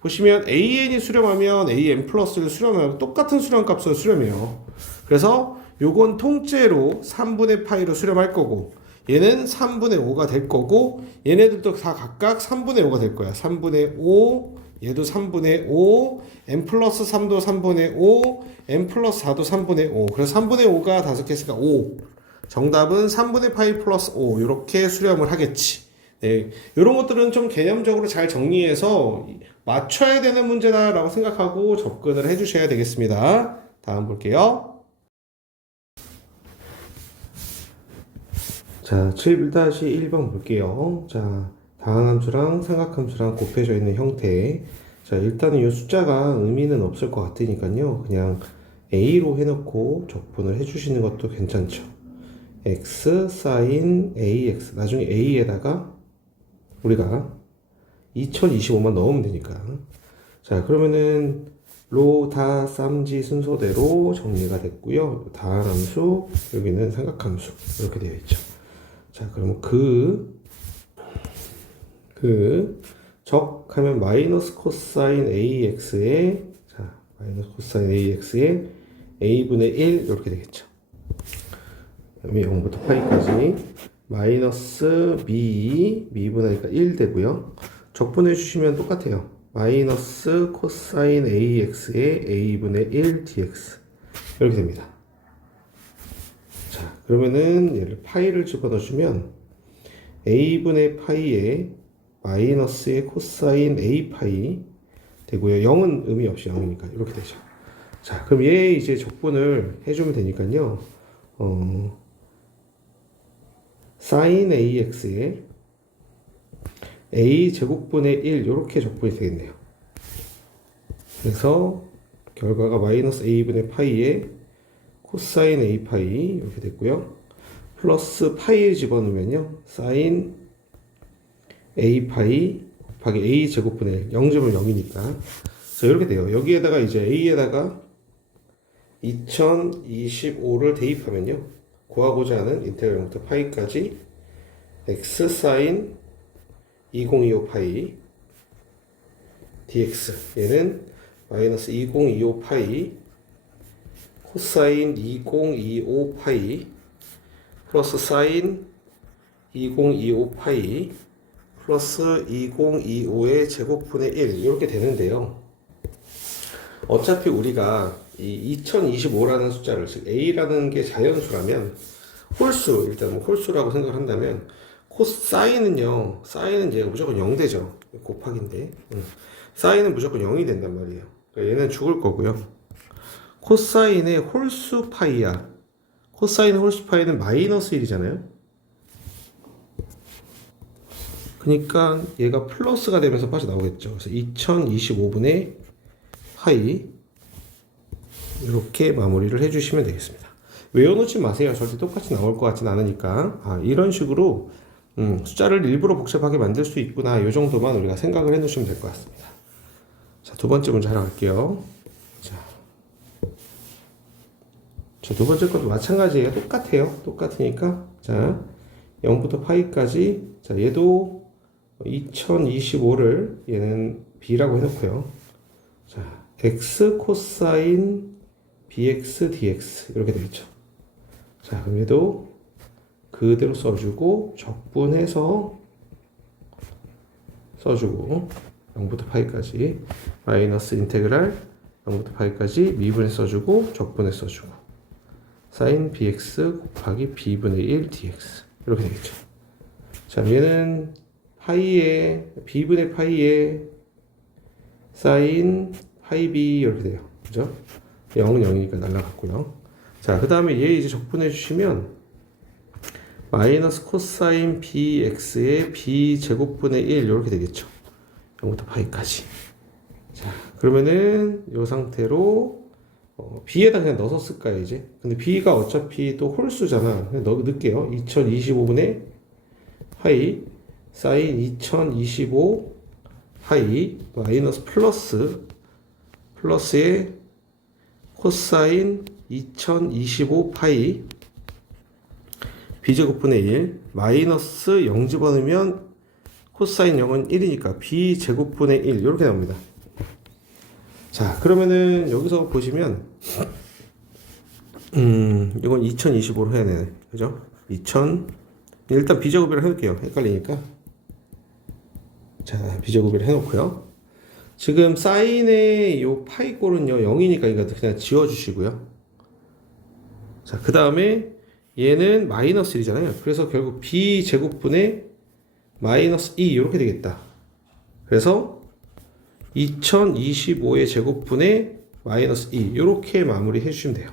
보시면 an이 수렴하면 an 플러스를 수렴하면 똑같은 수렴값으로 수렴해요. 그래서 요건 통째로 3분의 파이로 수렴할 거고, 얘는 3분의 5가 될 거고, 얘네들도 다 각각 3분의 5가 될 거야. 3분의 5, 얘도 3분의 5, n 플러스 3도 3분의 5, n 플러스 4도 3분의 5. 그래서 3분의 5가 5개 있으니까 5. 정답은 3분의 파이 플러스 5. 이렇게 수렴을 하겠지. 네, 이런 것들은 좀 개념적으로 잘 정리해서 맞춰야 되는 문제다라고 생각하고 접근을 해주셔야 되겠습니다. 다음 볼게요. 자, 7-1번 볼게요. 자, 다항함수랑 삼각함수랑 곱해져 있는 형태. 자, 일단은 이 숫자가 의미는 없을 것 같으니까요. 그냥 A로 해놓고 적분을 해주시는 것도 괜찮죠. X, sin, AX. 나중에 A에다가 우리가 2025만 넣으면 되니까. 자, 그러면은 로, 다, 쌈지 순서대로 정리가 됐고요. 다항함수, 여기는 삼각함수. 이렇게 되어 있죠. 자, 그럼 적 하면 마이너스 코사인 AX에, 자, 마이너스 코사인 AX에 A분의 1, 이렇게 되겠죠. 그 다음에 0부터 파이까지 마이너스 미분하니까 1 되고요. 적분해 주시면 똑같아요. 마이너스 코사인 AX에 A분의 1 DX 이렇게 됩니다. 자, 그러면은 얘를 파이를 집어넣으시면 A분의 파이에 마이너스의 코사인 A 파이 되고요. 0은 의미 없이 0이니까 이렇게 되죠. 자, 그럼 얘 이제 적분을 해주면 되니까요. sin AX에 A 제곱분의 1 이렇게 적분이 되겠네요. 그래서 결과가 마이너스 A분의 파이에 코사인 A 파이 이렇게 됐고요. 플러스 파이를 집어넣으면요. sin A 파이 곱하기 A 제곱분의 0 0점은 0이니까. 그래서 이렇게 돼요. 여기에다가 이제 A에다가 2025를 대입하면요. 구하고자 하는 인테그랄 0부터 파이까지 x 사인 2025 파이 dx 얘는 마이너스 2025 파이 코사인 2025 파이 플러스 사인 2025 파이 플러스 2025의 제곱분의 1 이렇게 되는데요. 어차피 우리가 이 2025라는 숫자를 즉 a라는 게 자연수라면 홀수 일단 뭐 홀수라고 생각을 한다면 코사인은요 사인은 얘가 무조건 0 되죠. 곱하기인데 사인은 무조건 0이 된단 말이에요. 그러니까 얘는 죽을 거고요. 코사인의 홀수 파이야. 코사인의 홀수 파이는 마이너스 1이잖아요. 그러니까 얘가 플러스가 되면서 빠져나오겠죠. 그래서 2025분의 파이 이렇게 마무리를 해주시면 되겠습니다. 외워놓지 마세요. 절대 똑같이 나올 것 같진 않으니까. 이런 식으로 숫자를 일부러 복잡하게 만들 수 있구나. 이 정도만 우리가 생각을 해놓으시면 될 것 같습니다. 자, 두 번째 문제 하러 갈게요. 자, 두 번째 것도 마찬가지예요. 똑같아요. 똑같으니까 자 0부터 파이까지 자 얘도 2025를 얘는 b라고 해놓고요. 자 x 코사인 bx dx 이렇게 되겠죠. 자 그럼 얘도 그대로 써주고 적분해서 써주고 0부터 파이까지 마이너스 인테그랄 0부터 파이까지 미분해 써주고 적분해 써주고 사인 bx 곱하기 b분의 1 dx 이렇게 되겠죠. 자 얘는 파이에 b분의 파이에 사인 파이 b 이렇게 돼요. 그죠? 0은 0이니까 날라갔고요. 자 그 다음에 얘 이제 적분해 주시면 마이너스 코사인 bx의 b 제곱분의 1 이렇게 되겠죠. 0부터 파이까지. 자 그러면은 이 상태로 b에다 그냥 넣어서 쓸까요 이제? 근데 b가 어차피 또 홀수잖아. 그냥 넣을게요. 2025분의 파이 사인 2025 파이 마이너스 플러스의 코사인 2025 파이 b제곱분의 1 마이너스 0 집어넣으면 코사인 0은 1이니까 b제곱분의 1 이렇게 나옵니다. 자 그러면은 여기서 보시면 이건 2025로 해야 되네. 그죠? 일단 b제곱이라 해놓을게요. 헷갈리니까. 자 b제곱이라 해놓고요. 지금 사인의 요 파이 꼴은요 0이니까 이거 그냥 지워주시고요. 자 그 다음에 얘는 마이너스 1이잖아요. 그래서 결국 b제곱분의 마이너스 2 이렇게 되겠다. 그래서 2025의 제곱분의 마이너스 2 이렇게 마무리 해주시면 돼요.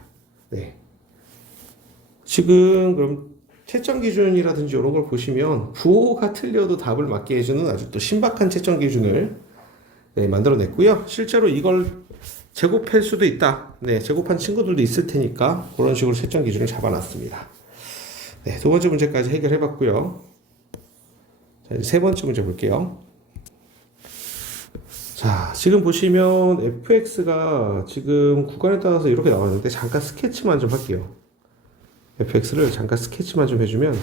네. 지금 그럼 채점 기준이라든지 이런 걸 보시면 부호가 틀려도 답을 맞게 해주는 아주 또 신박한 채점 기준을 네, 만들어냈고요. 실제로 이걸 제곱할 수도 있다. 네, 제곱한 친구들도 있을 테니까 그런 식으로 채점 기준을 잡아놨습니다. 네, 두 번째 문제까지 해결해봤고요. 자, 이제 세 번째 문제 볼게요. 자, 지금 보시면 fx가 지금 구간에 따라서 이렇게 나왔는데 잠깐 스케치만 좀 할게요. fx를 잠깐 스케치만 좀 해주면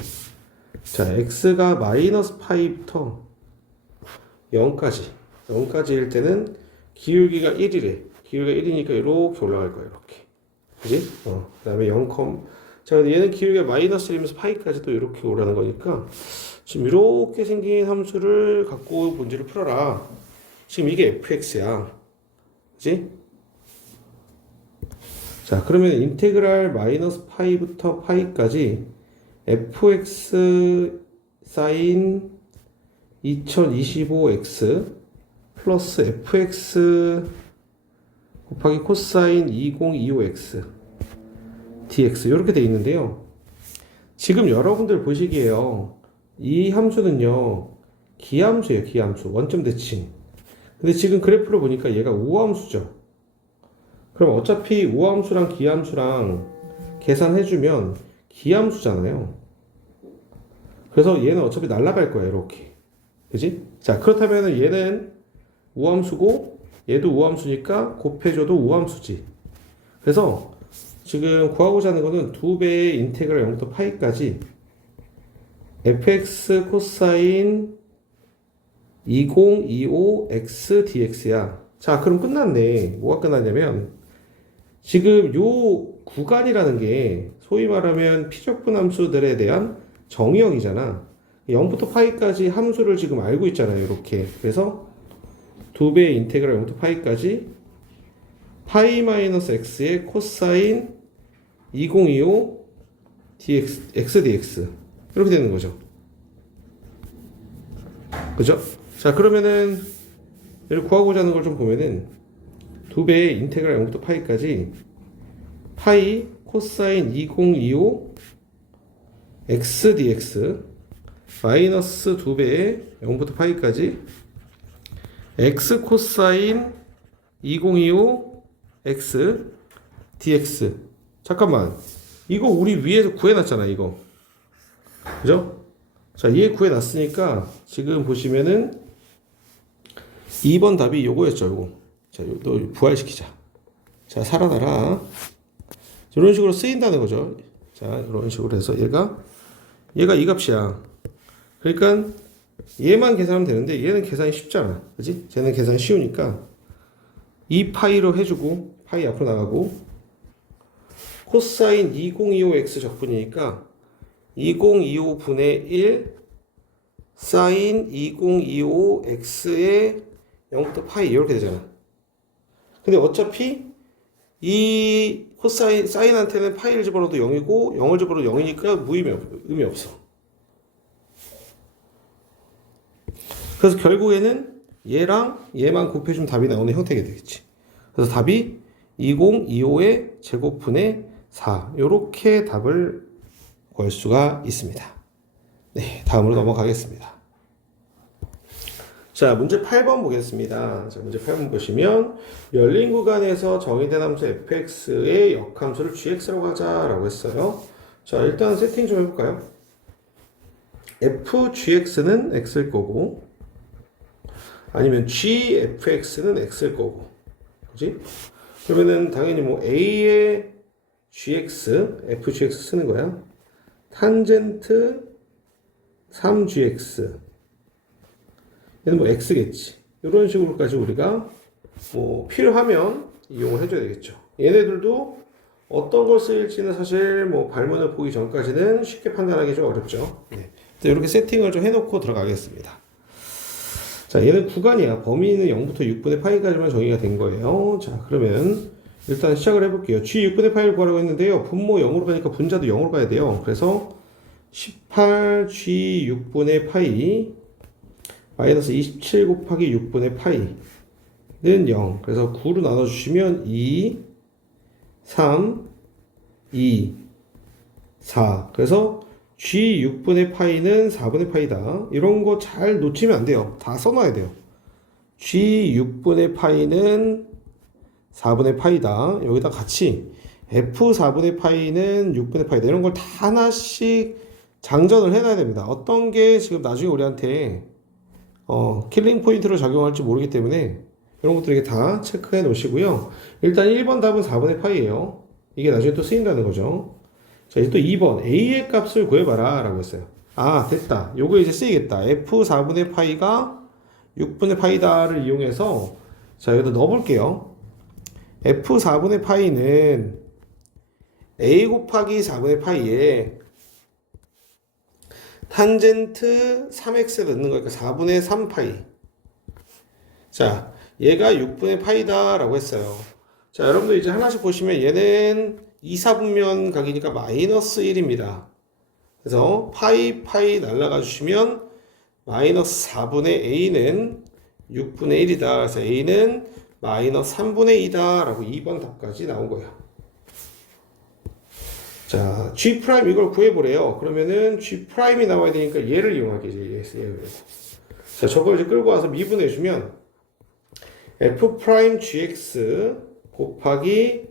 자, x가 마이너스 파이부터 0까지일 때는 기울기가 1이래. 기울기가 1이니까 이렇게 올라갈 거예요. 이렇게. 그지? 그 다음에 0, 자, 얘는 기울기가 마이너스 1이면서 파이까지 또 이렇게 오라는 거니까 지금 이렇게 생긴 함수를 갖고 문제를 풀어라. 지금 이게 fx야. 그지? 자, 그러면 인테그랄 마이너스 파이부터 파이까지 fx 사인 2025x 플러스 fx 곱하기 코사인 2025x dx 이렇게 돼 있는데요. 지금 여러분들 보시기에요. 이 함수는요. 기함수예요. 기함수. 원점 대칭. 근데 지금 그래프를 보니까 얘가 우함수죠. 그럼 어차피 우함수랑 기함수랑 계산해주면 기함수잖아요. 그래서 얘는 어차피 날아갈 거예요. 이렇게. 그지? 자, 그렇다면 얘는 우함수고 얘도 우함수니까 곱해줘도 우함수지. 그래서 지금 구하고자 하는 거는 2배의 인테그랄 0부터 파이까지 fx 코사인 2025x dx야. 자, 그럼 끝났네. 뭐가 끝났냐면 지금 요 구간이라는 게 소위 말하면 피적분함수들에 대한 정의형이잖아. 0부터 파이까지 함수를 지금 알고 있잖아요. 이렇게. 그래서 2배의 인테그랄 0부터 파이까지 파이 마이너스 x의 코사인 2025 dx, x dx 이렇게 되는 거죠. 그죠? 자, 그러면은 얘를 구하고자 하는 걸 좀 보면은 2배의 인테그랄 0부터 파이까지 파이 코사인 2025 x dx 마이너스 2배의 0부터 파이까지 x 코사인 2025 x dx. 잠깐만, 이거 우리 위에서 구해놨잖아 이거. 그죠? 자, 얘 구해놨으니까 지금 보시면은 2번 답이 요거였죠. 요거. 자, 또 부활시키자. 자, 살아나라. 이런 식으로 쓰인다는 거죠. 자, 이런 식으로 해서 얘가 이 값이야. 그러니까 얘만 계산하면 되는데 얘는 계산이 쉽잖아. 그지? 쟤는 계산이 쉬우니까 2파이로 해주고 파이 앞으로 나가고 코사인 2025x 적분이니까 2025분의 1 사인 2025x의 0부터 파이 이렇게 되잖아. 근데 어차피 이 코사인 사인한테는 파이를 집어넣어도 0이고 0을 집어넣어도 0이니까 의미 없어. 그래서 결국에는 얘랑 얘만 곱해주면 답이 나오는 형태가 되겠지. 그래서 답이 2025의 제곱분의 4 이렇게 답을 구할 수가 있습니다. 네, 다음으로 넘어가겠습니다. 자, 문제 8번 보겠습니다. 자, 문제 8번 보시면 열린 구간에서 정의된 함수 fx의 역함수를 gx라고 하자라고 했어요. 자, 일단 세팅 좀 해볼까요? fgx는 x일 거고 아니면 gfx는 x일 거고, 그지? 그러면은 당연히 뭐 a의 gx, fgx 쓰는 거야. 탄젠트 3gx 얘는 뭐 x겠지. 이런 식으로까지 우리가 뭐 필요하면 이용을 해줘야 되겠죠. 얘네들도 어떤 걸 쓰일지는 사실 뭐 발문을 보기 전까지는 쉽게 판단하기 좀 어렵죠. 네. 이렇게 세팅을 좀 해놓고 들어가겠습니다. 자, 얘는 구간이야. 범위는 0부터 6분의 파이까지만 정의가 된 거예요. 자, 그러면 일단 시작을 해볼게요. g 6분의 파이를 구하라고 했는데요. 분모 0으로 가니까 분자도 0으로 가야 돼요. 그래서 18g 6분의 파이 마이너스 27 곱하기 6분의 파이는 0. 그래서 9로 나눠주시면 2, 3, 2, 4. 그래서 g 6분의 파이는 4분의 파이다. 이런 거 잘 놓치면 안 돼요. 다 써놔야 돼요. g 6분의 파이는 4분의 파이다. 여기다 같이 f 4분의 파이는 6분의 파이다. 이런 걸 다 하나씩 장전을 해놔야 됩니다. 어떤 게 지금 나중에 우리한테 킬링 포인트로 작용할지 모르기 때문에 이런 것들 이렇게 다 체크해 놓으시고요. 일단 1번 답은 4분의 파이예요. 이게 나중에 또 쓰인다는 거죠. 자, 이제 또 2번 a의 값을 구해봐라 라고 했어요. 아, 됐다. 요거 이제 쓰이겠다. f 4분의 파이가 6분의 파이다를 이용해서 자, 여기다 넣어볼게요. f 4분의 파이는 a 곱하기 4분의 파이에 탄젠트 3x에 넣는 거니까 4분의 3파이. 자, 얘가 6분의 파이다 라고 했어요. 자, 여러분들 이제 하나씩 보시면 얘는 2사분면 각이니까 마이너스 1입니다. 그래서 파이 날라가 주시면 마이너스 4분의 a는 6분의 1이다. 그래서 a는 마이너스 3분의 2다 라고 2번 답까지 나온 거예요. 자, G' 이걸 구해보래요. 그러면은 G' 이 나와야 되니까 얘를 이용하겠지. 얘를. 자, 저걸 이제 끌고 와서 미분해주면 F'GX 곱하기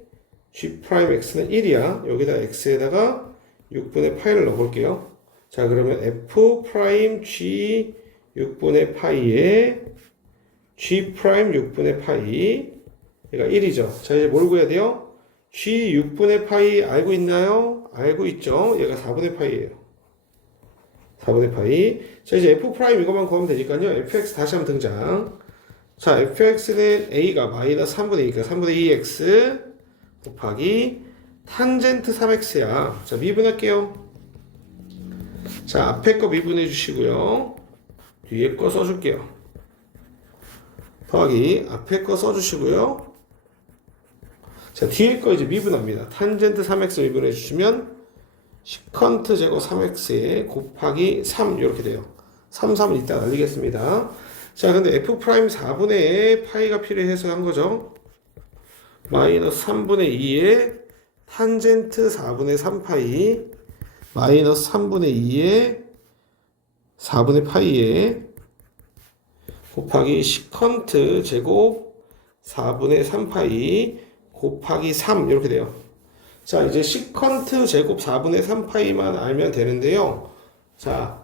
G'X는 1이야. 여기다 X에다가 6분의 파이를 넣어볼게요. 자, 그러면 F'G 6분의 파이에 G 프라임 6분의 파이 얘가 1이죠. 자, 이제 뭘 구해야 돼요? G 6분의 파이 알고 있나요? 알고 있죠. 얘가 4분의 파이예요. 4분의 파이. 자, 이제 F 프라임 이것만 구하면 되니까요. fx 다시 한번 등장. 자, fx는 a가 마이너스 3분의 2니까 3분의 2x 곱하기 탄젠트 3x야. 자, 미분할게요. 자, 앞에 거 미분해 주시고요. 뒤에 거 써줄게요. 더하기 앞에 거 써주시고요. 자, 뒤에 거 이제 미분합니다. 탄젠트 3x 미분해 주시면 시컨트 제곱 3x에 곱하기 3 이렇게 돼요. 3, 3은 이따 날리겠습니다. 자, 근데 f 프라임 4분의 파이가 필요해서 한 거죠. 마이너스 3분의 2에 탄젠트 4분의 3파이 마이너스 3분의 2에 4분의 파이에 곱하기 시컨트 제곱 4분의 3파이 곱하기 3 이렇게 돼요. 자, 이제 시컨트 제곱 4분의 3파이만 알면 되는데요. 자,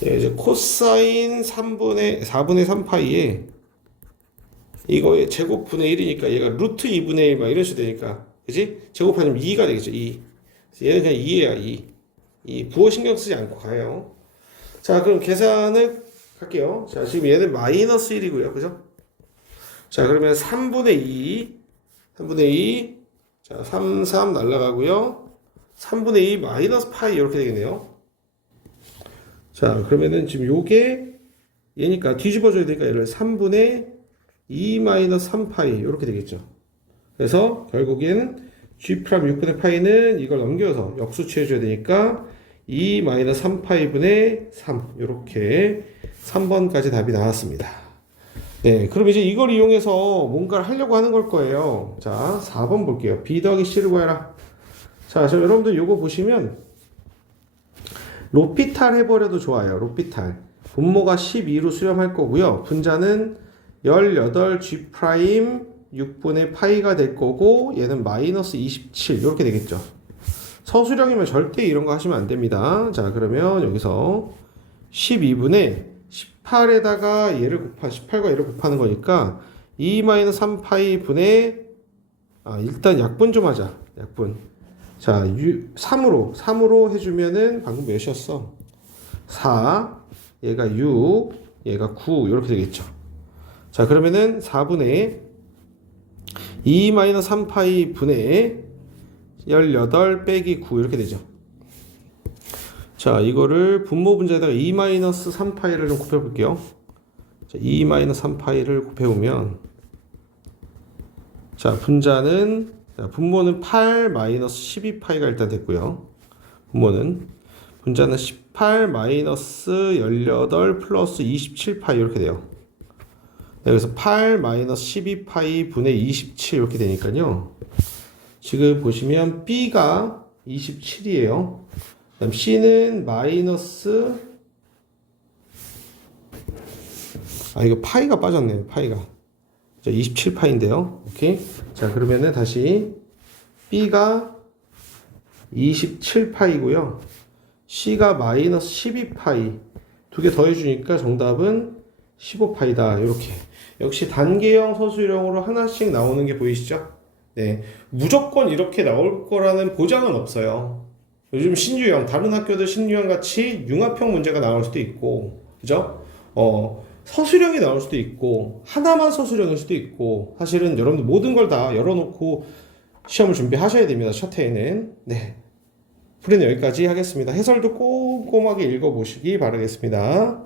이제 코사인 4분의 3파이에 이거의 제곱분의 1이니까 얘가 루트 2분의 1 막 이런 식으로 되니까 그지? 제곱하면 2가 되겠죠. 2. 얘는 그냥 2예요. 2 부호 신경 쓰지 않고 가요. 자, 그럼 계산을 할게요. 자, 지금 얘는 마이너스 1이고요. 그죠? 자, 그러면 3분의 2 자, 3 날라가고요. 3분의 2 마이너스 파이 이렇게 되겠네요. 자, 그러면은 지금 요게 얘니까 뒤집어줘야 되니까 얘를 3분의 2 마이너스 3파이 이렇게 되겠죠. 그래서 결국엔 G 프라임 6분의 파이는 이걸 넘겨서 역수취해줘야 되니까 2 마이너스 3파이분의 3 이렇게 3번까지 답이 나왔습니다. 네, 그럼 이제 이걸 이용해서 뭔가를 하려고 하는 걸 거예요. 자, 4번 볼게요. B 더하기 C를 구해라. 자, 저 여러분들 요거 보시면 로피탈 해버려도 좋아요. 로피탈. 분모가 12로 수렴할 거고요. 분자는 18G 프라임 6분의 파이가 될 거고 얘는 마이너스 27 이렇게 되겠죠. 서술형이면 절대 이런 거 하시면 안 됩니다. 자, 그러면 여기서 12분의 18에다가 얘를 18과 얘를 곱하는 거니까 2-3파이 분의 일단 약분 좀 하자. 약분. 자, 3으로 해주면은 방금 몇이었어? 4, 얘가 6, 얘가 9 이렇게 되겠죠. 자, 그러면은 4분의 2-3파이 분의 18 빼기 9 이렇게 되죠. 자, 이거를 분모 분자에다가 2-3파이를 좀 곱해 볼게요. 자, 2-3파이를 곱해 보면 자, 분자는 분모는 8-12파이가 일단 됐고요. 분자는 18-18 플러스 27파이 이렇게 돼요. 네, 그래서 8-12파이 분의 27 이렇게 되니까요. 지금 보시면 B가 27이에요. 그다음 C는 마이너스 이거 파이가 빠졌네요. 파이가. 자, 27파인데요. 오케이. 자, 그러면은 다시 B가 27파이고요. C가 마이너스 12파이. 두 개 더해주니까 정답은 15파이다. 이렇게. 역시 단계형 서술형으로 하나씩 나오는 게 보이시죠? 네. 무조건 이렇게 나올 거라는 보장은 없어요. 요즘 신유형, 다른 학교들 신유형 같이 융합형 문제가 나올 수도 있고, 그죠? 서술형이 나올 수도 있고, 하나만 서술형일 수도 있고, 사실은 여러분들 모든 걸 다 열어놓고 시험을 준비하셔야 됩니다. 셔터에는. 네. 풀이는 여기까지 하겠습니다. 해설도 꼼꼼하게 읽어보시기 바라겠습니다.